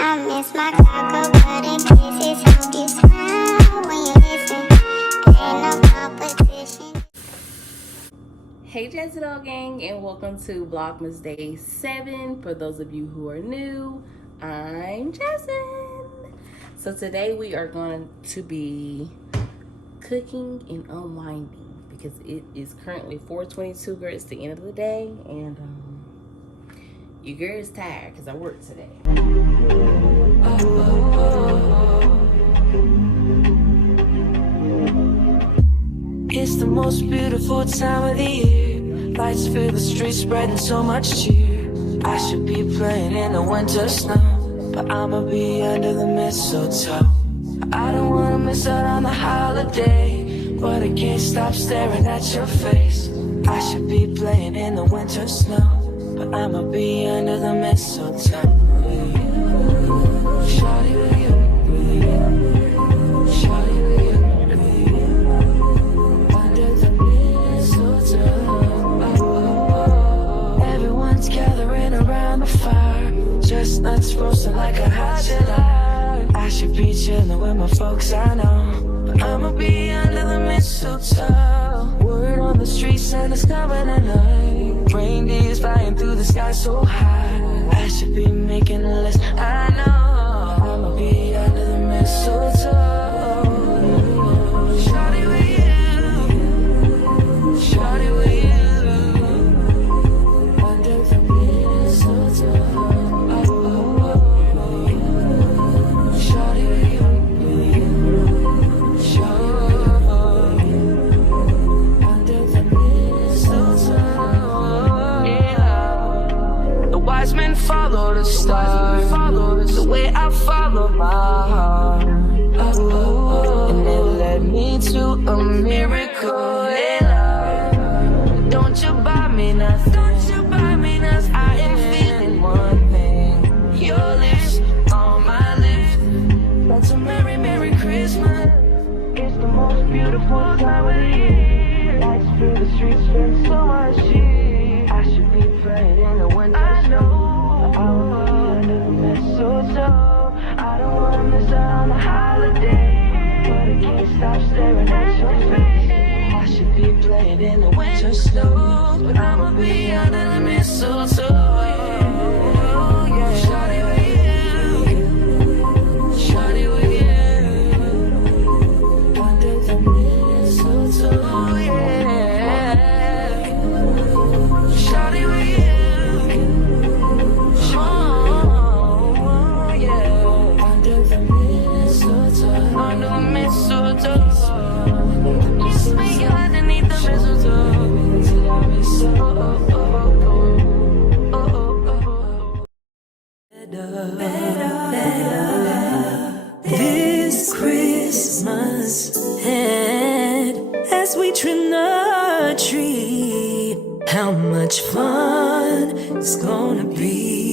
I miss my cocoa butter kisses. Hope you smile when you listen. Ain't no competition. Hey Jazzy Doll Gang, and welcome to Vlogmas Day 7. For those of you who are new, I'm Jasmine. So today we are going to be cooking and unwinding because it is currently 4:22, girl. It's the end of the day, and your girl is tired because I worked today. It's the most beautiful time of the year. Lights fill the streets, spreading so much cheer. I should be playing in the winter snow, but I'ma be under the mistletoe. I don't wanna miss out on the holiday, but I can't stop staring at your face. I should be playing in the winter snow, but I'ma be under the mistletoe. Shawty with you, shawty with you, under the mistletoe. Everyone's gathering around the fire, chestnuts roasting like a hot July. I should be chilling with my folks, I know, but I'ma be under the mistletoe. Word on the street, Santa's coming tonight. Reindeers flying through the sky so high. I should be making a list, I know. I'ma be under the mistletoe. Shawty with you, shawty with you, under the mistletoe. Shawty with you, shawty under the mistletoe. Yeah. The wise men follow the star, the way I follow my heart. And it led me to a miracle. Yeah. Don't you buy me nothing, I am feeling one thing. Your lips on my lips, that's a merry, merry Christmas. It's the most beautiful time of the year. Lights fill the streets, spend so much cheer. I should be playing in the winter snow, but I will be under the mistletoe. I don't wanna miss out on the holiday, but I can't stop staring at your face. I should be playing in the winter snow, but I'ma be under the mistletoe. Yeah. Shawty with you, shawty with you, under the mistletoe. Yeah. Shawty with you, oh yeah, under the mistletoe, under the mistletoe. Kiss me underneath the mistletoe. Better this Christmas, and as we trim the tree, how much fun it's gonna be.